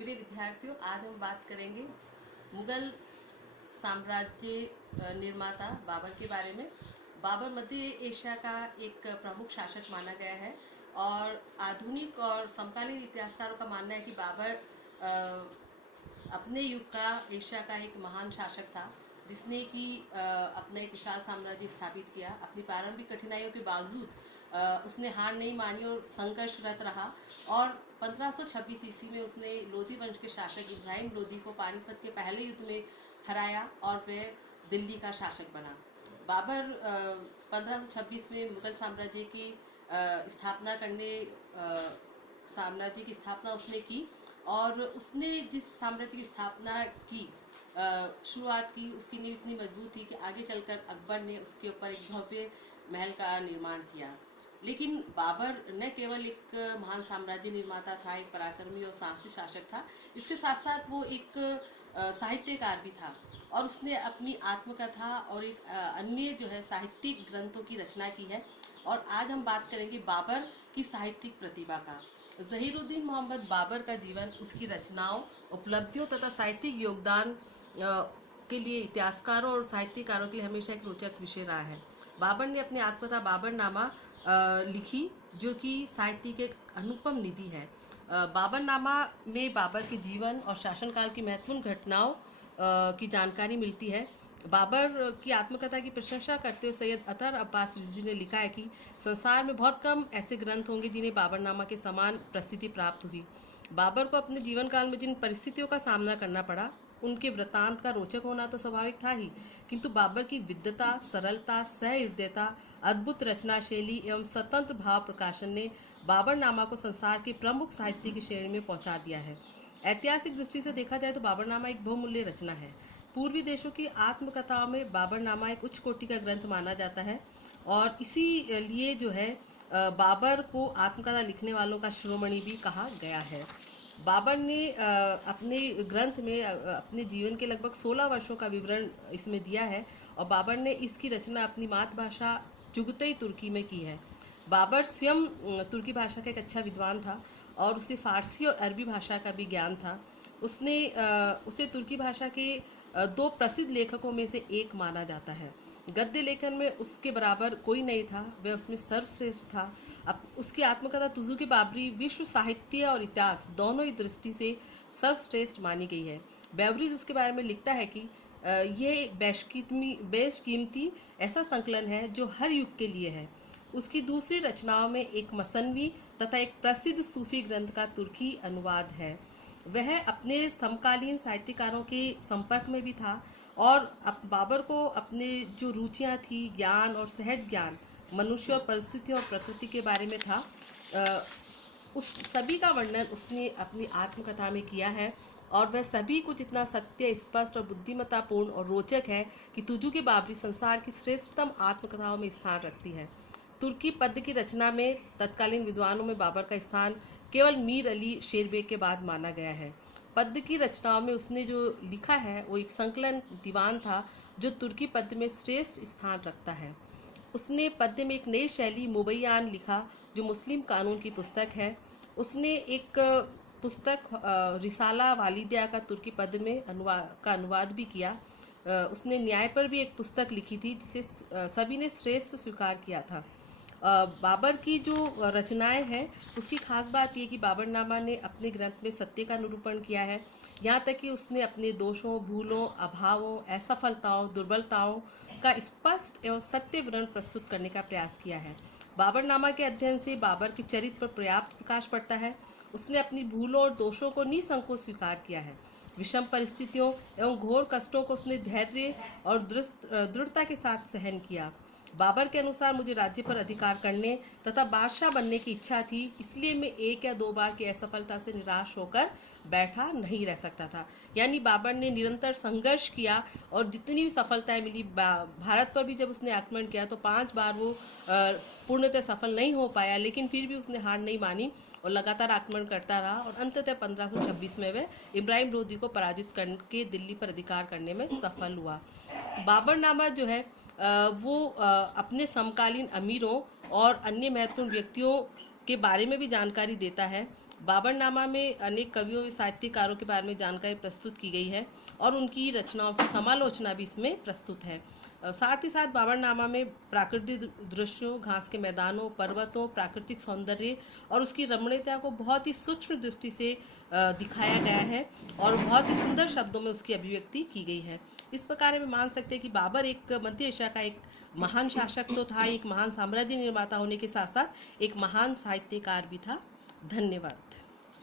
प्रिय विद्यार्थियों, आज हम बात करेंगे मुगल साम्राज्य निर्माता बाबर के बारे में। बाबर मध्य एशिया का एक प्रमुख शासक माना गया है और आधुनिक और समकालीन इतिहासकारों का मानना है कि बाबर अपने युग का एशिया का एक महान शासक था जिसने कि अपना एक विशाल साम्राज्य स्थापित किया। अपनी प्रारंभिक कठिनाइयों के बावजूद उसने हार नहीं मानी और संघर्षरत रहा और 1526 ईस्वी में उसने लोधी वंश के शासक इब्राहिम लोधी को पानीपत के पहले युद्ध में हराया और वह दिल्ली का शासक बना। बाबर 1526 में मुगल साम्राज्य की साम्राज्य की स्थापना उसने की और उसने जिस साम्राज्य की स्थापना की शुरुआत की उसकी नींव इतनी मजबूत थी कि आगे चलकर अकबर ने उसके ऊपर एक भव्य महल का निर्माण किया। लेकिन बाबर न केवल एक महान साम्राज्य निर्माता था, एक पराक्रमी और साहसी शासक था, इसके साथ साथ वो एक साहित्यकार भी था और उसने अपनी आत्मकथा और एक अन्य जो है साहित्यिक ग्रंथों की रचना की है। और आज हम बात करेंगे बाबर की साहित्यिक प्रतिभा का। ज़हीरुद्दीन मोहम्मद बाबर का जीवन, उसकी रचनाओं, उपलब्धियों तथा साहित्यिक योगदान के लिए इतिहासकारों और साहित्यकारों के लिए हमेशा एक रोचक विषय रहा है। बाबर ने अपनी आत्मकथा बाबरनामा लिखी जो कि साहित्य की एक अनुपम निधि है। बाबरनामा में बाबर के जीवन और शासनकाल की महत्वपूर्ण घटनाओं की जानकारी मिलती है। बाबर की आत्मकथा की प्रशंसा करते हुए सैयद अतर अब्बास रिजवी ने लिखा है कि संसार में बहुत कम ऐसे ग्रंथ होंगे जिन्हें बाबरनामा के समान प्रसिद्धि प्राप्त हुई। बाबर को अपने जीवन काल में जिन परिस्थितियों का सामना करना पड़ा उनके वृतांत का रोचक होना तो स्वाभाविक था ही, किंतु बाबर की विद्वता, सरलता, सहृदयता, अद्भुत रचना शैली एवं स्वतंत्र भाव प्रकाशन ने बाबरनामा को संसार के प्रमुख साहित्य की श्रेणी में पहुंचा दिया है। ऐतिहासिक दृष्टि से देखा जाए तो बाबरनामा एक बहुमूल्य रचना है। पूर्वी देशों की आत्मकथाओं में बाबरनामा एक उच्च कोटि का ग्रंथ माना जाता है और इसी लिए जो है बाबर को आत्मकथा लिखने वालों का शिरोमणि भी कहा गया है। बाबर ने अपने ग्रंथ में अपने जीवन के लगभग 16 वर्षों का विवरण इसमें दिया है और बाबर ने इसकी रचना अपनी मातृभाषा चुगतई तुर्की में की है। बाबर स्वयं तुर्की भाषा का एक अच्छा विद्वान था और उसे फारसी और अरबी भाषा का भी ज्ञान था। उसे तुर्की भाषा के दो प्रसिद्ध लेखकों में से एक माना जाता है। गद्य लेखन में उसके बराबर कोई नहीं था, वह उसमें सर्वश्रेष्ठ था। अब उसकी आत्मकथा तुजुक बाबरी विश्व साहित्य और इतिहास दोनों ही दृष्टि से सर्वश्रेष्ठ मानी गई है। बेवरीज उसके बारे में लिखता है कि ये बेशकीमती ऐसा संकलन है जो हर युग के लिए है। उसकी दूसरी रचनाओं में एक मसनवी तथा एक प्रसिद्ध सूफी ग्रंथ का तुर्की अनुवाद है। वह अपने समकालीन साहित्यकारों के संपर्क में भी था और बाबर को अपने जो रुचियां थी, ज्ञान और सहज ज्ञान, मनुष्य और परिस्थितियों और प्रकृति के बारे में था, उस सभी का वर्णन उसने अपनी आत्मकथा में किया है और वह सभी कुछ इतना सत्य, स्पष्ट और बुद्धिमत्तापूर्ण और रोचक है कि तुजुक बाबरी संसार की श्रेष्ठतम आत्मकथाओं में स्थान रखती है। तुर्की पद्य की रचना में तत्कालीन विद्वानों में बाबर का स्थान केवल मीर अली शेरबेग के बाद माना गया है। पद्य की रचनाओं में उसने जो लिखा है वो एक संकलन दीवान था जो तुर्की पद्य में श्रेष्ठ स्थान रखता है। उसने पद्य में एक नई शैली मुबैयान लिखा जो मुस्लिम कानून की पुस्तक है। उसने एक पुस्तक रिसाला वालिदिया का तुर्की पद्य में अनुवाद भी किया। उसने न्याय पर भी एक पुस्तक लिखी थी जिसे सभी ने श्रेष्ठ स्वीकार किया था। बाबर की जो रचनाएं हैं उसकी खास बात यह कि बाबरनामा ने अपने ग्रंथ में सत्य का निरूपण किया है। यहाँ तक कि उसने अपने दोषों, भूलों, अभावों, असफलताओं, दुर्बलताओं का स्पष्ट एवं सत्य विवरण प्रस्तुत करने का प्रयास किया है। बाबरनामा के अध्ययन से बाबर के चरित्र पर पर्याप्त प्रकाश पड़ता है। उसने अपनी भूलों और दोषों को निसंकोच स्वीकार किया है। विषम परिस्थितियों एवं घोर कष्टों को उसने धैर्य और दृढ़ता के साथ सहन किया। बाबर के अनुसार मुझे राज्य पर अधिकार करने तथा बादशाह बनने की इच्छा थी, इसलिए मैं एक या दो बार की असफलता से निराश होकर बैठा नहीं रह सकता था। यानी बाबर ने निरंतर संघर्ष किया और जितनी भी सफलताएं मिली, भारत पर भी जब उसने आक्रमण किया तो 5 बार वो पूर्णतः सफल नहीं हो पाया, लेकिन फिर भी उसने हार नहीं मानी और लगातार आक्रमण करता रहा और अंततः 1526 में वह इब्राहिम लोधी को पराजित करके दिल्ली पर अधिकार करने में सफल हुआ। बाबरनामा जो है वो अपने समकालीन अमीरों और अन्य महत्वपूर्ण व्यक्तियों के बारे में भी जानकारी देता है बाबरनामा में अनेक कवियों व साहित्यकारों के बारे में जानकारी प्रस्तुत की गई है और उनकी रचनाओं की समालोचना भी इसमें प्रस्तुत है। साथ ही साथ बाबरनामा में प्राकृतिक दृश्यों, घास के मैदानों, पर्वतों, प्राकृतिक सौंदर्य और उसकी रमणीयता को बहुत ही सूक्ष्म दृष्टि से दिखाया गया है और बहुत ही सुंदर शब्दों में उसकी अभिव्यक्ति की गई है। इस प्रकार में मान सकते हैं कि बाबर एक मध्य एशिया का एक महान शासक तो था, एक महान साम्राज्य निर्माता होने के साथ साथ एक महान साहित्यकार भी था। धन्यवाद।